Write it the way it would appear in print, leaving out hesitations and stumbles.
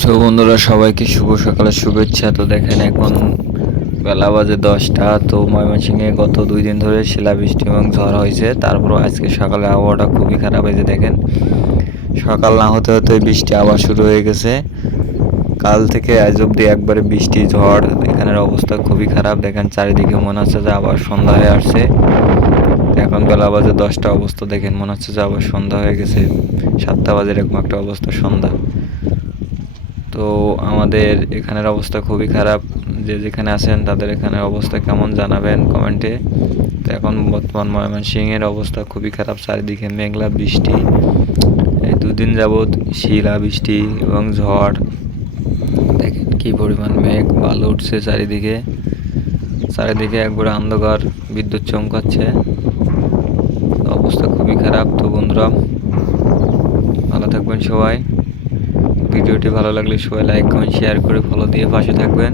So বন্ধুরা, সবাইকে শুভ সকালের শুভেচ্ছা। তো দেখেন এখন বেলা বাজে 10টা। তো ময়মনসিংহে গত 2 দিন ধরে শিলাবৃষ্টি এবং ঝড় হয়েছে, তারপরও আজকে সকালে আবহাওয়াটা খুবই খারাপ হয়েছে। দেখেন সকাল না হতে হতে বৃষ্টি আবার শুরু হয়ে গেছে। কাল থেকে আজ অব্দি একবারে বৃষ্টি ঝড়, এখানের অবস্থা খুবই খারাপ। দেখেন চারিদিকে মনে হচ্ছে যে আবার সন্ধ্যা হয়ে আসছে। এখন বেলা বাজে 10টা, অবস্থা দেখেন মনে হচ্ছে যে আবার সন্ধ্যা হয়ে গেছে। 7টা বাজে এরকম একটা অবস্থা, সন্ধ্যা। তো আমাদের এখানের অবস্থা খুবই খারাপ। যে যেখানে আছেন তাদের এখানের অবস্থা কেমন জানাবেন কমেন্টে। তো এখন বর্তমান ময়মনসিংহের অবস্থা খুবই খারাপ, চারিদিকে মেঘলা বৃষ্টি। এই 2 দিন যাবৎ শিলা বৃষ্টি এবং ঝড়। দেখেন কি পরিমাণ মেঘ, বালু উঠছে চারিদিকে। চারিদিকে একবারে অন্ধকার, বিদ্যুৎ চমকাচ্ছে। অবস্থা খুবই খারাপ। তো বন্ধুরা, ভালো থাকবেন সবাই। ভিডিওটি ভালো লাগলে সবাই লাইক কমেন্ট শেয়ার করে ফলো দিয়ে পাশে থাকবেন।